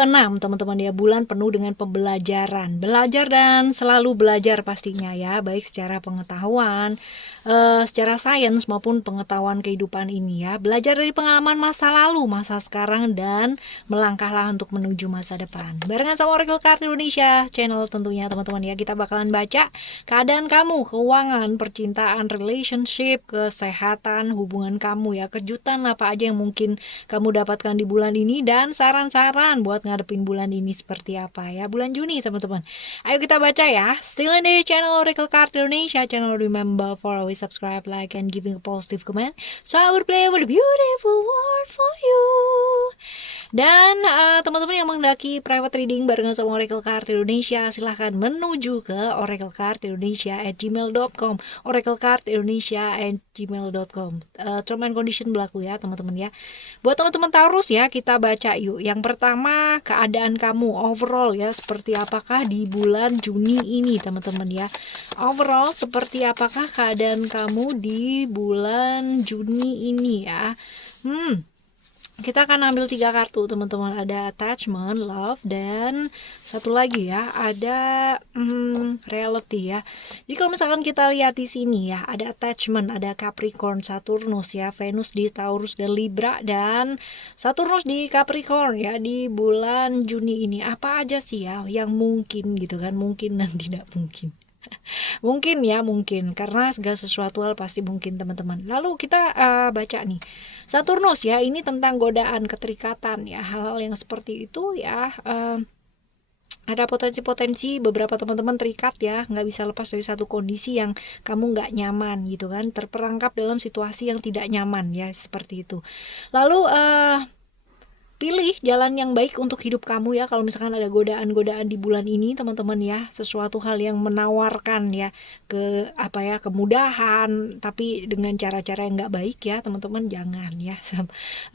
ke-6 teman-teman ya, bulan penuh dengan pembelajaran. Belajar dan selalu belajar pastinya ya, baik secara pengetahuan, secara sains maupun pengetahuan kehidupan ini ya. Belajar dari pengalaman masa lalu, masa sekarang, dan melangkahlah untuk menuju masa depan. Barengan sama Oracle Card Indonesia channel tentunya teman-teman ya, kita bakalan baca keadaan kamu, keuangan, percintaan, relationship, kesehatan, hubungan kamu ya, kejutan apa aja yang mungkin kamu dapatkan di bulan ini, dan saran-saran buat ngadepin bulan ini seperti apa ya, bulan Juni teman-teman. Ayo kita baca ya. Still in the channel Oracle Card Indonesia channel, remember for always subscribe, like, and giving a positive comment, so I will play with a beautiful word for you. Dan teman-teman yang menghendaki private reading barengan sama Oracle Card Indonesia, silahkan menuju ke oraclecardindonesia@gmail.com, oraclecardindonesia@gmail.com. Term and condition berlaku ya teman-teman ya. Buat teman-teman Taurus ya, kita baca yuk. Yang pertama, keadaan kamu overall ya, seperti apakah di bulan Juni ini teman-teman ya. Overall seperti apakah keadaan kamu di bulan Juni ini ya. Kita akan ambil 3 kartu teman-teman. Ada attachment, love, dan satu lagi ya, ada reality ya. Jadi kalau misalkan kita lihat di sini ya, ada attachment, ada Capricorn, Saturnus ya, Venus di Taurus dan Libra, dan Saturnus di Capricorn ya di bulan Juni ini. Apa aja sih ya yang mungkin gitu kan, mungkin dan tidak mungkin. Mungkin ya, mungkin, karena segala sesuatu hal pasti mungkin teman-teman. Lalu kita baca nih, Saturnus ya, ini tentang godaan, keterikatan ya, hal-hal yang seperti itu ya. Ada potensi-potensi beberapa teman-teman terikat ya, nggak bisa lepas dari satu kondisi yang kamu nggak nyaman gitu kan, terperangkap dalam situasi yang tidak nyaman ya, seperti itu. Lalu pilih jalan yang baik untuk hidup kamu ya. Kalau misalkan ada godaan-godaan di bulan ini teman-teman ya, sesuatu hal yang menawarkan ya kemudahan, tapi dengan cara-cara yang nggak baik ya teman-teman, jangan ya.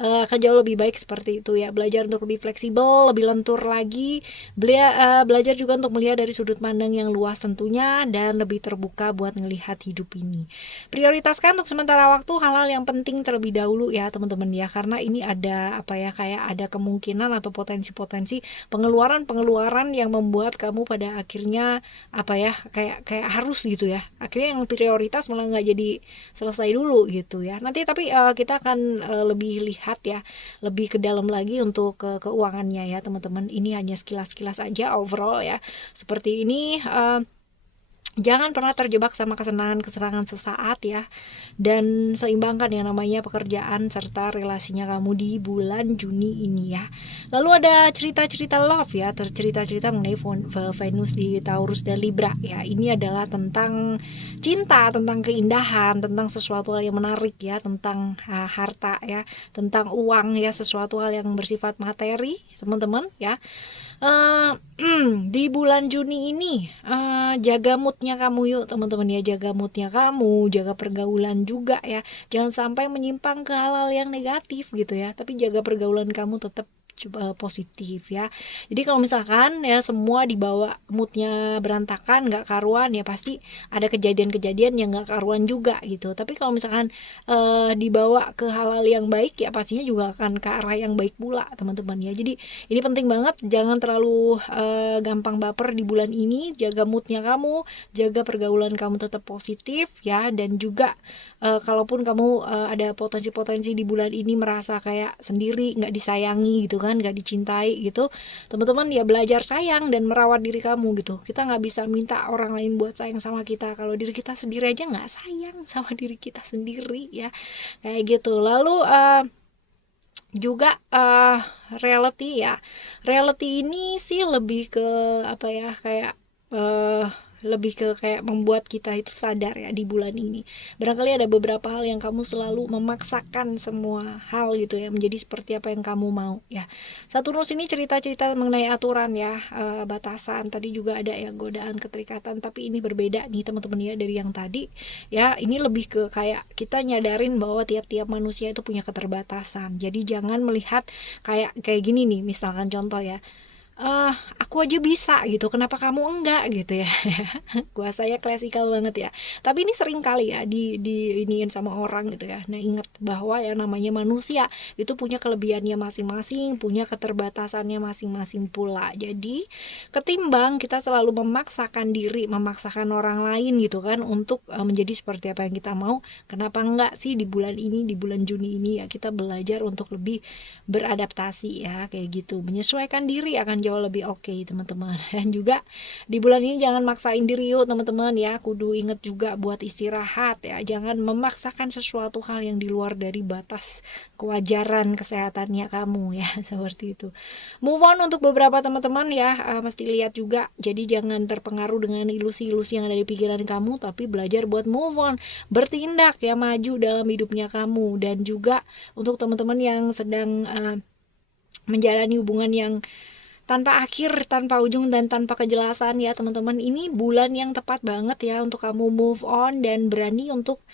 Akan jauh lebih baik seperti itu ya. Belajar untuk lebih fleksibel, lebih lentur lagi, belajar juga untuk melihat dari sudut pandang yang luas tentunya, dan lebih terbuka buat ngelihat hidup ini. Prioritaskan untuk sementara waktu hal-hal yang penting terlebih dahulu ya teman-teman ya, karena ini ada kayak ada kemungkinan atau potensi-potensi pengeluaran yang membuat kamu pada akhirnya kayak harus gitu ya, akhirnya yang prioritas malah nggak jadi selesai dulu gitu ya nanti. Tapi kita akan lebih lihat ya, lebih ke dalam lagi untuk keuangannya ya teman-teman. Ini hanya sekilas-sekilas aja overall ya, seperti ini. Jangan pernah terjebak sama kesenangan sesaat ya, dan seimbangkan yang namanya pekerjaan serta relasinya kamu di bulan Juni ini ya. Lalu ada cerita-cerita love ya, cerita-cerita mengenai Venus di Taurus dan Libra ya. Ini adalah tentang cinta, tentang keindahan, tentang sesuatu hal yang menarik ya, tentang harta ya, tentang uang ya, sesuatu hal yang bersifat materi teman-teman ya. Di bulan Juni ini jaga moodnya kamu yuk teman-teman ya, jaga moodnya kamu, jaga pergaulan juga ya, jangan sampai menyimpang ke hal-hal yang negatif gitu ya, tapi jaga pergaulan kamu tetap positif ya. Jadi kalau misalkan ya semua dibawa moodnya berantakan, nggak karuan ya, pasti ada kejadian-kejadian yang nggak karuan juga gitu. Tapi kalau misalkan dibawa ke hal-hal yang baik ya, pastinya juga akan ke arah yang baik pula teman-teman ya. Jadi ini penting banget, jangan terlalu gampang baper di bulan ini. Jaga moodnya kamu, jaga pergaulan kamu tetap positif ya, dan juga kalaupun kamu ada potensi-potensi di bulan ini merasa kayak sendiri, nggak disayangi gitu kan, nggak dicintai gitu teman-teman ya, belajar sayang dan merawat diri kamu gitu. Kita nggak bisa minta orang lain buat sayang sama kita kalau diri kita sendiri aja nggak sayang sama diri kita sendiri ya, kayak gitu. Lalu juga reality ya, reality ini sih lebih ke lebih ke kayak membuat kita itu sadar ya di bulan ini. Barangkali ada beberapa hal yang kamu selalu memaksakan semua hal gitu ya, menjadi seperti apa yang kamu mau ya. Saturnus ini cerita-cerita mengenai aturan ya, batasan. Tadi juga ada ya godaan, keterikatan, tapi ini berbeda nih teman-teman ya dari yang tadi ya. Ini lebih ke kayak kita nyadarin bahwa tiap-tiap manusia itu punya keterbatasan. Jadi jangan melihat kayak gini nih, misalkan contoh ya, Aku aja bisa gitu, kenapa kamu enggak gitu ya. Gua saya klasikal banget ya. Tapi ini sering kali ya iniin sama orang gitu ya. Nah, ingat bahwa yang namanya manusia itu punya kelebihannya masing-masing, punya keterbatasannya masing-masing pula. Jadi, ketimbang kita selalu memaksakan diri, memaksakan orang lain gitu kan untuk menjadi seperti apa yang kita mau, kenapa enggak sih di bulan ini, di bulan Juni ini ya kita belajar untuk lebih beradaptasi ya, kayak gitu. Menyesuaikan diri akan jauh lebih oke, teman-teman. Dan juga di bulan ini jangan maksain diri yuk teman-teman ya, kudu inget juga buat istirahat ya, jangan memaksakan sesuatu hal yang di luar dari batas kewajaran kesehatannya kamu ya. Seperti itu. Move on untuk beberapa teman-teman ya, mesti lihat juga, jadi jangan terpengaruh dengan ilusi-ilusi yang ada di pikiran kamu, tapi belajar buat move on, bertindak ya, maju dalam hidupnya kamu. Dan juga untuk teman-teman yang sedang menjalani hubungan yang tanpa akhir, tanpa ujung, dan tanpa kejelasan ya teman-teman, ini bulan yang tepat banget ya untuk kamu move on dan berani untuk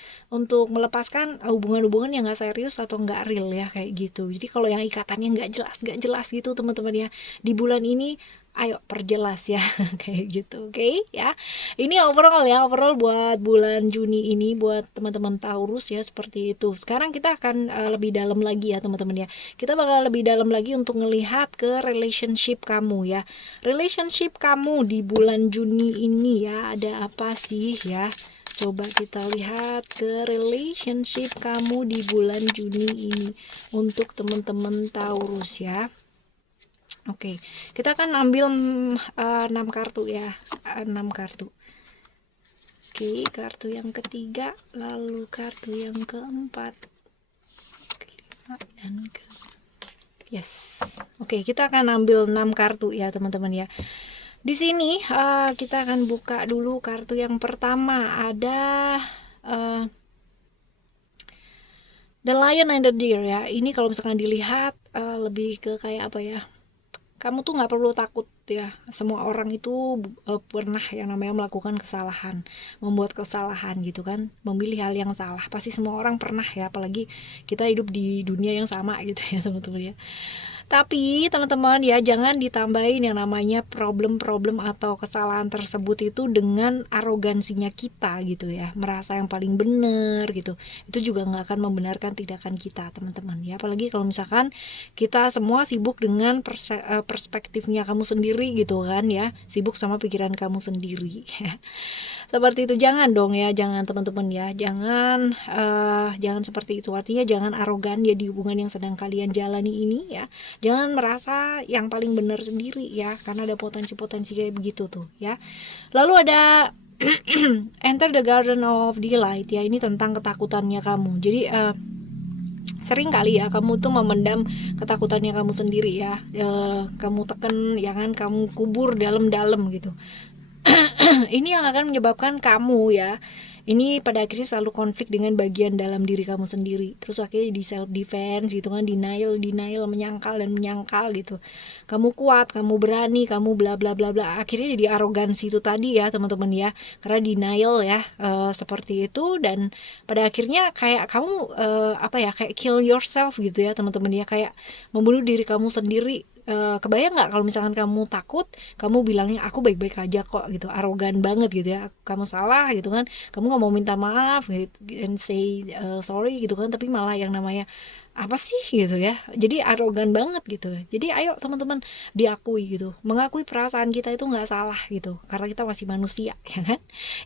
melepaskan hubungan-hubungan yang gak serius atau gak real ya, kayak gitu. Jadi kalau yang ikatannya gak jelas gitu teman-teman ya, di bulan ini ayo perjelas ya. Kayak gitu, oke ya. Ini overall ya, overall buat bulan Juni ini buat teman-teman Taurus ya, seperti itu. Sekarang kita akan lebih dalam lagi ya teman-teman ya, kita bakal lebih dalam lagi untuk ngelihat ke relationship kamu ya. Relationship kamu di bulan Juni ini ya, ada apa sih ya. Coba kita lihat ke relationship kamu di bulan Juni ini untuk teman-teman Taurus ya. Oke, kita akan ambil 6 kartu ya, 6 kartu. Oke, kartu yang ketiga, lalu kartu yang keempat, kelima, dan yes. Oke, kita akan ambil 6 kartu ya teman-teman ya. Di sini kita akan buka dulu kartu yang pertama, ada The Lion and the Deer ya. Ini kalau misalkan dilihat lebih ke kayak apa ya, kamu tuh nggak perlu takut ya. Semua orang itu pernah yang namanya melakukan kesalahan, membuat kesalahan gitu kan, memilih hal yang salah. Pasti semua orang pernah ya, apalagi kita hidup di dunia yang sama gitu ya teman-teman ya. Tapi teman-teman ya, jangan ditambahin yang namanya problem-problem atau kesalahan tersebut itu dengan arogansinya kita gitu ya, merasa yang paling benar gitu. Itu juga nggak akan membenarkan tindakan kita teman-teman ya. Apalagi kalau misalkan kita semua sibuk dengan perspektifnya kamu sendiri gitu kan ya, sibuk sama pikiran kamu sendiri. Seperti itu, jangan dong ya, jangan teman-teman ya, jangan seperti itu. Artinya jangan arogan ya di hubungan yang sedang kalian jalani ini ya. Jangan merasa yang paling benar sendiri ya, karena ada potensi-potensi kayak begitu tuh ya. Lalu ada Enter the Garden of Delight ya, ini tentang ketakutannya kamu. Jadi sering kali ya kamu tuh memendam ketakutannya kamu sendiri ya, kamu tekan ya kan, kamu kubur dalam-dalam gitu. Ini yang akan menyebabkan kamu ya, ini pada akhirnya selalu konflik dengan bagian dalam diri kamu sendiri. Terus akhirnya di self defense gitu kan, denial, menyangkal gitu. Kamu kuat, kamu berani, kamu bla bla bla bla. Akhirnya jadi arogansi itu tadi ya teman-teman ya, karena denial ya, seperti itu. Dan pada akhirnya kayak kamu kayak kill yourself gitu ya teman-teman ya, kayak membunuh diri kamu sendiri. Kebayang nggak kalau misalkan kamu takut, kamu bilangnya aku baik-baik aja kok gitu, arogan banget gitu ya, kamu salah gitu kan, kamu nggak mau minta maaf gitu, and say sorry gitu kan, tapi malah yang namanya apa sih gitu ya, jadi arogan banget gitu. Jadi ayo teman-teman, diakui gitu, mengakui perasaan kita itu nggak salah gitu, karena kita masih manusia ya kan.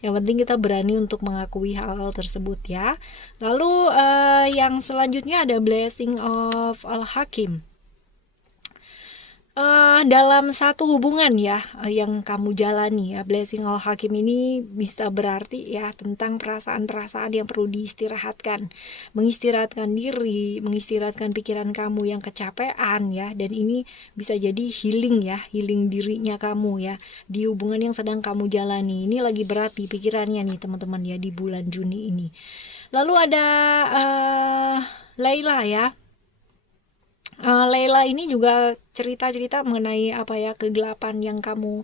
Yang penting kita berani untuk mengakui hal-hal tersebut ya. Lalu yang selanjutnya ada Blessing of Al-Hakim. Dalam satu hubungan ya, yang kamu jalani ya, Blessing Al-Hakim ini bisa berarti ya tentang perasaan-perasaan yang perlu diistirahatkan, mengistirahatkan diri, mengistirahatkan pikiran kamu yang kecapean ya. Dan ini bisa jadi healing ya, healing dirinya kamu ya di hubungan yang sedang kamu jalani. Ini lagi berat di pikirannya nih teman-teman ya di bulan Juni ini. Lalu ada Laila ya. Laila ini juga cerita-cerita mengenai apa ya, kegelapan yang kamu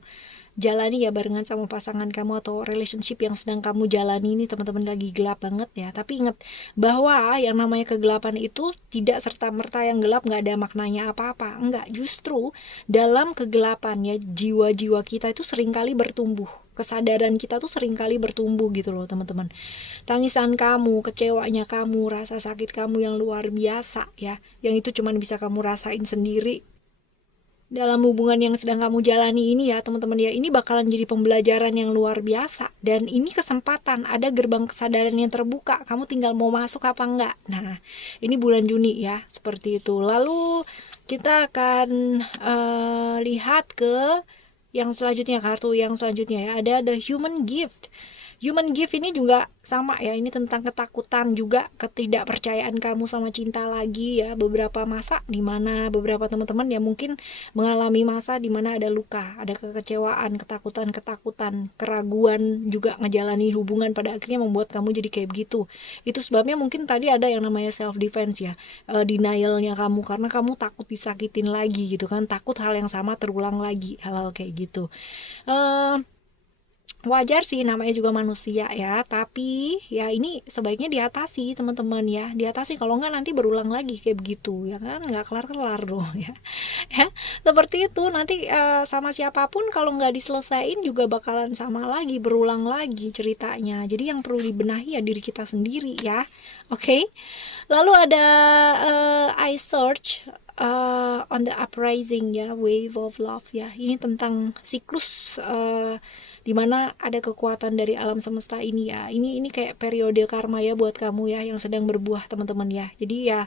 jalani ya barengan sama pasangan kamu atau relationship yang sedang kamu jalani ini teman-teman lagi gelap banget ya. Tapi ingat bahwa yang namanya kegelapan itu tidak serta-merta yang gelap nggak ada maknanya apa-apa. Enggak, justru dalam kegelapan ya jiwa-jiwa kita itu seringkali bertumbuh. Kesadaran kita tuh seringkali bertumbuh gitu loh teman-teman. Tangisan kamu, kecewanya kamu, rasa sakit kamu yang luar biasa ya, yang itu cuman bisa kamu rasain sendiri dalam hubungan yang sedang kamu jalani ini ya teman-teman ya. Ini bakalan jadi pembelajaran yang luar biasa, dan ini kesempatan, ada gerbang kesadaran yang terbuka, kamu tinggal mau masuk apa enggak. Nah ini bulan Juni ya, seperti itu. Lalu kita akan lihat ke yang selanjutnya, kartu yang selanjutnya ya, ada the human gift. Human gift ini juga sama ya, ini tentang ketakutan juga, ketidakpercayaan kamu sama cinta lagi ya. Beberapa masa dimana beberapa teman-teman ya mungkin mengalami masa dimana ada luka, ada kekecewaan, ketakutan, keraguan juga ngejalani hubungan, pada akhirnya membuat kamu jadi kayak begitu. Itu sebabnya mungkin tadi ada yang namanya self defense ya, denialnya kamu, karena kamu takut disakitin lagi gitu kan, takut hal yang sama terulang lagi, hal-hal kayak gitu. Wajar sih, namanya juga manusia ya, tapi ya ini sebaiknya diatasi teman-teman ya, diatasi, kalau nggak nanti berulang lagi kayak begitu ya kan, nggak kelar-kelar dong ya. Ya seperti itu nanti, sama siapapun kalau nggak diselesain juga bakalan sama lagi, berulang lagi ceritanya. Jadi yang perlu dibenahi ya diri kita sendiri ya. Oke. Lalu ada I search on the uprising ya, wave of love ya. Ini tentang siklus dimana ada kekuatan dari alam semesta ini ya. Ini kayak periode karma ya buat kamu ya yang sedang berbuah teman-teman ya. Jadi ya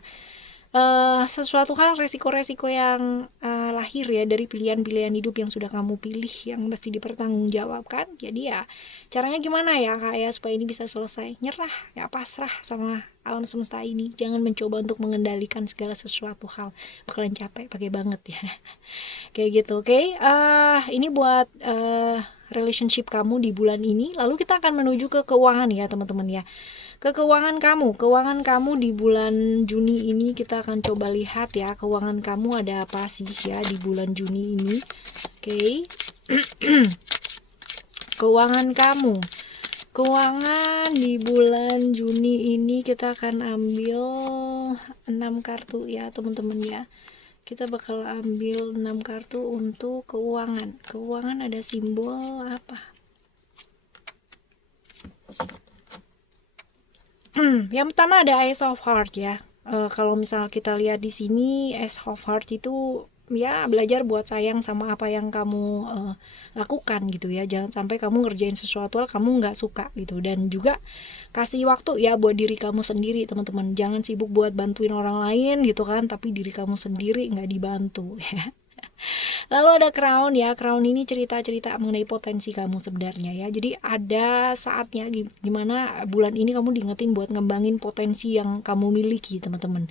sesuatu hal, resiko-resiko yang lahir ya dari pilihan-pilihan hidup yang sudah kamu pilih, yang mesti dipertanggungjawabkan. Jadi ya caranya gimana ya kak ya supaya ini bisa selesai? Nyerah ya, pasrah sama alam semesta ini. Jangan mencoba untuk mengendalikan segala sesuatu hal, bakalan capek pakai banget ya. Kayak gitu. Oke. Ini buat relationship kamu di bulan ini. Lalu kita akan menuju ke keuangan ya teman-teman ya. Ke keuangan kamu di bulan Juni ini, kita akan coba lihat ya keuangan kamu ada apa sih ya di bulan Juni ini. Oke. Keuangan di bulan Juni ini kita akan ambil 6 kartu ya teman-teman ya. Kita bakal ambil 6 kartu untuk keuangan. Keuangan ada simbol apa? Yang pertama ada Ace of Heart ya. Kalau misal kita lihat di sini, Ace of Heart itu ya belajar buat sayang sama apa yang kamu lakukan gitu ya. Jangan sampai kamu ngerjain sesuatu hal kamu nggak suka gitu. Dan juga kasih waktu ya buat diri kamu sendiri teman-teman. Jangan sibuk buat bantuin orang lain gitu kan, tapi diri kamu sendiri nggak dibantu ya. Lalu ada crown ya. Crown ini cerita-cerita mengenai potensi kamu sebenarnya ya. Jadi ada saatnya gimana bulan ini kamu diingetin buat ngembangin potensi yang kamu miliki teman-teman.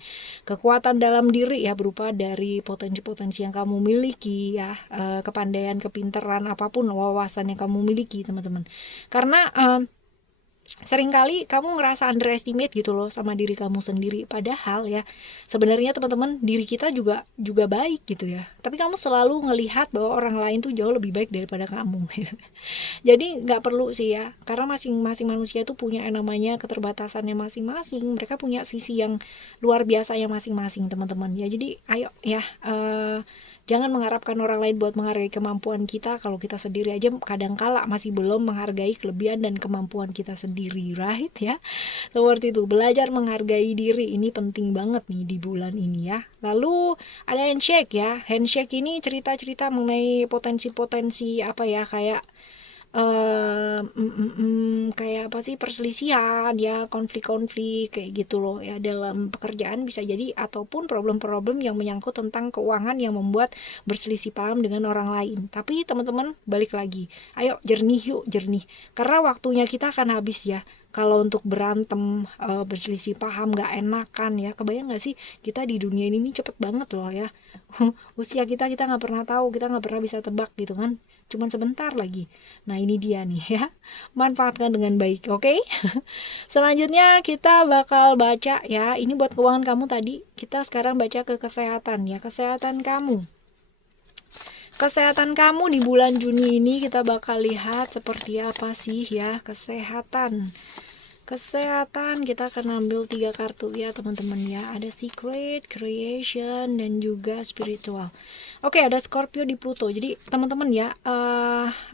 Kekuatan dalam diri ya, berupa dari potensi-potensi yang kamu miliki ya, kepandaian, kepintaran, apapun wawasan yang kamu miliki teman-teman. Karena seringkali kamu ngerasa underestimate gitu loh sama diri kamu sendiri, padahal ya sebenarnya teman-teman diri kita juga baik gitu ya, tapi kamu selalu ngelihat bahwa orang lain tuh jauh lebih baik daripada kamu. Jadi nggak perlu sih ya, karena masing-masing manusia tuh punya yang namanya keterbatasannya masing-masing, mereka punya sisi yang luar biasanya masing-masing teman-teman ya. Jadi ayo ya, jangan mengharapkan orang lain buat menghargai kemampuan kita kalau kita sendiri aja kadangkala masih belum menghargai kelebihan dan kemampuan kita sendiri, right ya. Seperti itu, belajar menghargai diri ini penting banget nih di bulan ini ya. Lalu ada handshake ya. Handshake ini cerita-cerita mengenai potensi-potensi apa ya, kayak kayak apa sih, perselisihan ya, konflik-konflik kayak gitu loh ya, dalam pekerjaan bisa jadi, ataupun problem-problem yang menyangkut tentang keuangan yang membuat berselisih paham dengan orang lain. Tapi teman-teman balik lagi, ayo jernih yuk, jernih, karena waktunya kita akan habis ya kalau untuk berantem, berselisih paham, gak enakan ya. Kebayang gak sih kita di dunia ini cepet banget loh ya. Usia kita gak pernah tahu, kita gak pernah bisa tebak gitu kan, cuman sebentar lagi. Nah ini dia nih ya, manfaatkan dengan baik, oke? Selanjutnya kita bakal baca ya, ini buat keuangan kamu tadi. Kita sekarang baca ke kesehatan ya, kesehatan kamu. Kesehatan kamu di bulan Juni ini kita bakal lihat seperti apa sih ya kesehatan. Kesehatan kita akan ambil 3 kartu ya teman-teman ya. Ada secret, creation, dan juga spiritual. Oke, ada Scorpio di Pluto. Jadi teman-teman ya,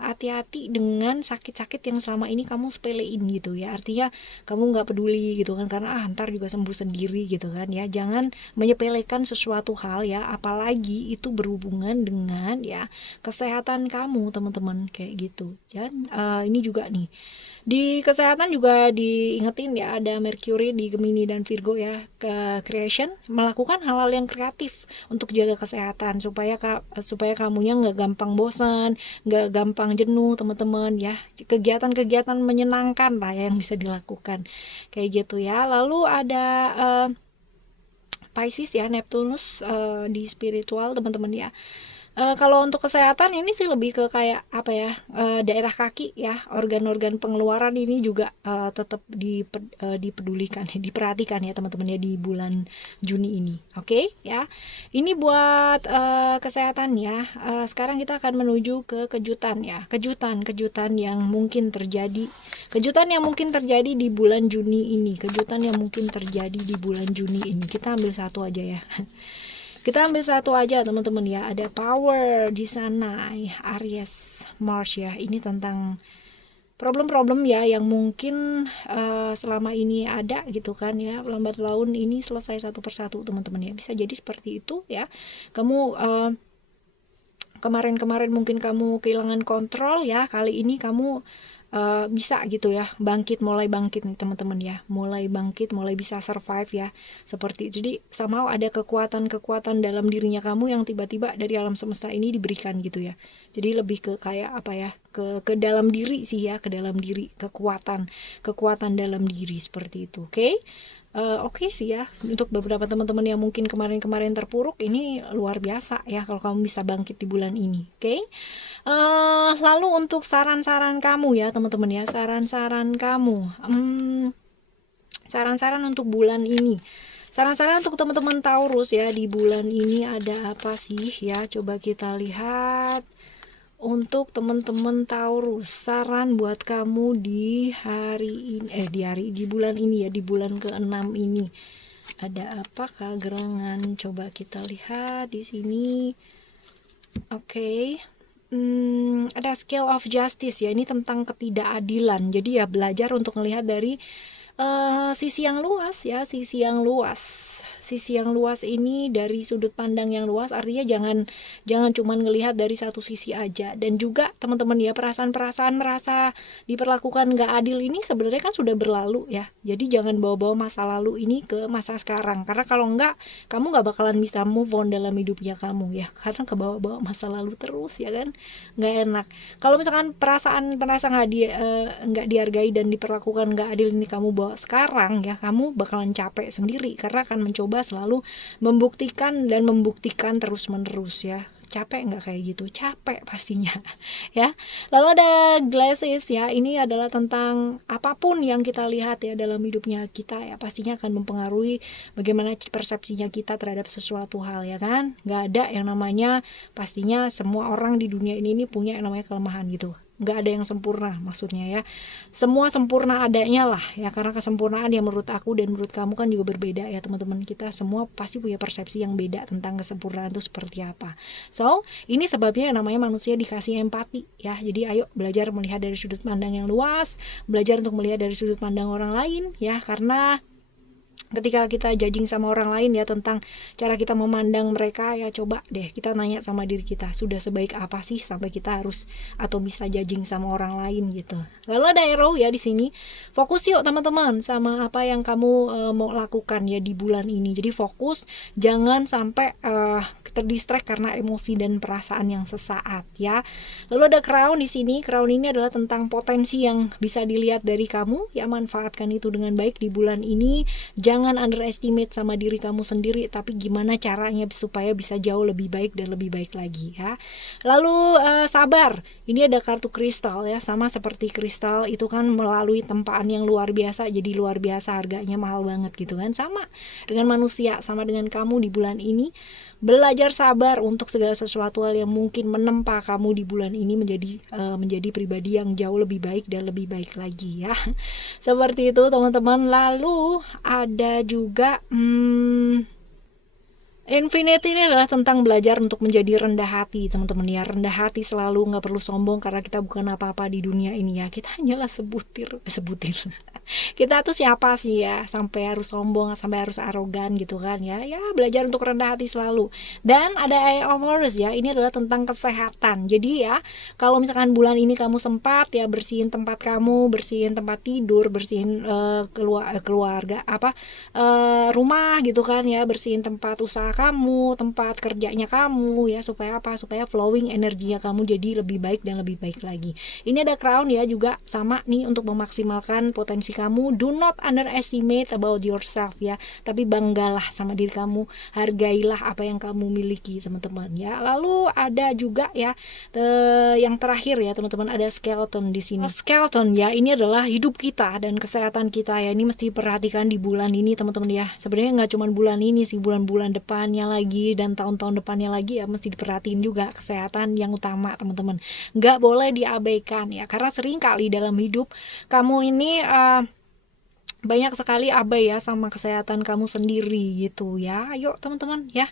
hati-hati dengan sakit-sakit yang selama ini kamu sepelein gitu ya. Artinya kamu nggak peduli gitu kan, karena ntar juga sembuh sendiri gitu kan ya. Jangan menyepelekan sesuatu hal ya, apalagi itu berhubungan dengan ya kesehatan kamu teman-teman kayak gitu. Dan ini juga nih di kesehatan juga diingetin ya, ada Mercury di Gemini dan Virgo ya, ke creation, melakukan hal-hal yang kreatif untuk jaga kesehatan supaya kamunya nggak gampang bosan, nggak gampang jenuh teman-teman ya. Kegiatan-kegiatan menyenangkan lah yang bisa dilakukan kayak gitu ya. Lalu ada Pisces ya, Neptunus di spiritual teman-teman ya. Kalau untuk kesehatan ini sih lebih ke kayak apa ya, daerah kaki ya, organ-organ pengeluaran ini juga tetap dipedulikan, diperhatikan ya teman-teman ya di bulan Juni ini. Oke ya, ini buat kesehatan ya. Sekarang kita akan menuju ke kejutan ya, kejutan yang mungkin terjadi, di bulan Juni ini, kejutan yang mungkin terjadi di bulan Juni ini. Kita ambil satu aja ya. Kita ambil satu aja teman-teman ya. Ada power di sana, Aries, Mars ya. Ini tentang problem-problem ya yang mungkin selama ini ada gitu kan ya. Lambat laun ini selesai satu persatu teman-teman ya. Bisa jadi seperti itu ya. Kamu kemarin-kemarin mungkin kamu kehilangan kontrol ya. Kali ini kamu bisa gitu ya, mulai bangkit nih teman-teman ya, mulai bangkit, mulai bisa survive ya, seperti itu. Jadi somehow ada kekuatan dalam dirinya kamu yang tiba-tiba dari alam semesta ini diberikan gitu ya. Jadi lebih ke kayak apa ya, ke dalam diri sih ya, ke dalam diri, kekuatan dalam diri seperti itu. Oke sih ya, untuk beberapa teman-teman yang mungkin kemarin-kemarin terpuruk, ini luar biasa ya kalau kamu bisa bangkit di bulan ini. Lalu untuk saran-saran kamu ya teman-teman ya, saran-saran untuk bulan ini. Saran-saran untuk teman-teman Taurus ya di bulan ini ada apa sih ya? Coba kita lihat. Untuk teman-teman Taurus, saran buat kamu di hari ini, di bulan ini ya, di bulan ke-6 ini. Ada apakah gerangan? Coba kita lihat di sini. Ada scale of justice ya. Ini tentang ketidakadilan. Jadi ya belajar untuk melihat dari sisi yang luas ya, sisi yang luas ini dari sudut pandang yang luas. Artinya jangan cuma ngelihat dari satu sisi aja. Dan juga teman-teman ya, perasaan-perasaan merasa diperlakukan nggak adil ini sebenarnya kan sudah berlalu ya. Jadi jangan bawa-bawa masa lalu ini ke masa sekarang, karena kalau enggak kamu nggak bakalan bisa move on dalam hidupnya kamu ya, karena kebawa-bawa masa lalu terus ya kan, nggak enak. Kalau misalkan perasaan nggak dihargai dan diperlakukan nggak adil ini kamu bawa sekarang ya, kamu bakalan capek sendiri karena akan mencoba selalu membuktikan terus menerus ya. Capek nggak kayak gitu? Capek pastinya ya. Lalu ada glasses ya, ini adalah tentang apapun yang kita lihat ya dalam hidupnya kita ya, pastinya akan mempengaruhi bagaimana persepsinya kita terhadap sesuatu hal ya kan. Nggak ada yang namanya, pastinya semua orang di dunia ini punya yang namanya kelemahan gitu. Nggak ada yang sempurna maksudnya ya, semua sempurna adanya lah ya, karena kesempurnaan yang menurut aku dan menurut kamu kan juga berbeda ya teman-teman. Kita semua pasti punya persepsi yang beda tentang kesempurnaan itu seperti apa. So ini sebabnya yang namanya manusia dikasih empati ya. Jadi ayo belajar melihat dari sudut pandang yang luas, belajar untuk melihat dari sudut pandang orang lain ya, karena ketika kita judging sama orang lain ya tentang cara kita memandang mereka ya, coba deh kita nanya sama diri kita, sudah sebaik apa sih sampai kita harus atau bisa judging sama orang lain gitu. Lalu ada arrow ya di sini, fokus yuk teman-teman sama apa yang kamu mau lakukan ya di bulan ini. Jadi fokus, jangan sampai terdistract karena emosi dan perasaan yang sesaat ya. Lalu ada crown di sini. Crown ini adalah tentang potensi yang bisa dilihat dari kamu ya, manfaatkan itu dengan baik di bulan ini. Jangan underestimate sama diri kamu sendiri, tapi gimana caranya supaya bisa jauh lebih baik dan lebih baik lagi ya. Lalu sabar. Ini ada kartu kristal ya, sama seperti kristal itu kan melalui tempaan yang luar biasa, jadi luar biasa harganya mahal banget gitu kan. Sama dengan manusia, sama dengan kamu di bulan ini, belajar sabar untuk segala sesuatu hal yang mungkin menempa kamu di bulan ini menjadi pribadi yang jauh lebih baik dan lebih baik lagi ya. Seperti itu teman-teman. Lalu ada juga Infinity ini adalah tentang belajar untuk menjadi rendah hati, teman-teman ya. Rendah hati selalu, nggak perlu sombong karena kita bukan apa-apa di dunia ini ya. Kita hanyalah sebutir. Kita tuh siapa sih ya, sampai harus sombong, sampai harus arogan gitu kan ya. Ya, belajar untuk rendah hati selalu. Dan ada Eye of Horus ya, ini adalah tentang kesehatan. Jadi ya, kalau misalkan bulan ini kamu sempat ya bersihin tempat kamu, bersihin tempat tidur, bersihin keluarga rumah gitu kan ya, bersihin tempat usaha kamu, tempat kerjanya kamu ya, supaya apa? Supaya flowing energinya kamu jadi lebih baik dan lebih baik lagi. Ini ada crown ya, juga sama nih untuk memaksimalkan potensi kamu. Do not underestimate about yourself ya, tapi banggalah sama diri kamu, hargailah apa yang kamu miliki teman-teman ya. Lalu ada juga ya yang terakhir ya teman-teman, ada skeleton di sini. Skeleton ya, ini adalah hidup kita dan kesehatan kita ya. Ini mesti perhatikan di bulan ini teman-teman ya. Sebenarnya nggak cuma bulan ini sih, bulan-bulan depannya lagi dan tahun-tahun depannya lagi ya, mesti diperhatiin juga kesehatan yang utama teman-teman. Nggak boleh diabaikan ya, karena sering kali dalam hidup kamu ini banyak sekali abai ya sama kesehatan kamu sendiri gitu ya. Ayo teman-teman ya,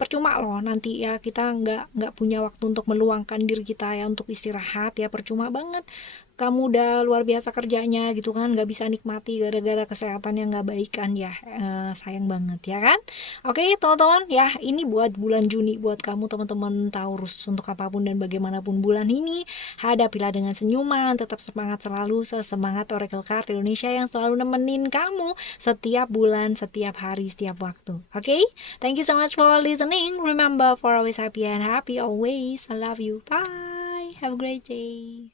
percuma loh nanti ya kita nggak punya waktu untuk meluangkan diri kita ya untuk istirahat ya. Percuma banget kamu udah luar biasa kerjanya gitu kan, nggak bisa nikmati gara-gara kesehatan yang nggak baik kan ya. Sayang banget ya kan. Oke teman-teman ya, ini buat bulan Juni buat kamu teman-teman Taurus. Untuk apapun dan bagaimanapun bulan ini, hadapilah dengan senyuman, tetap semangat selalu, sesemangat Oracle Card Indonesia yang selalu nemenin kamu setiap bulan, setiap hari, setiap waktu. Oke, thank you so much for listening. Remember, for always happy and happy always. I love you. Bye. Have a great day.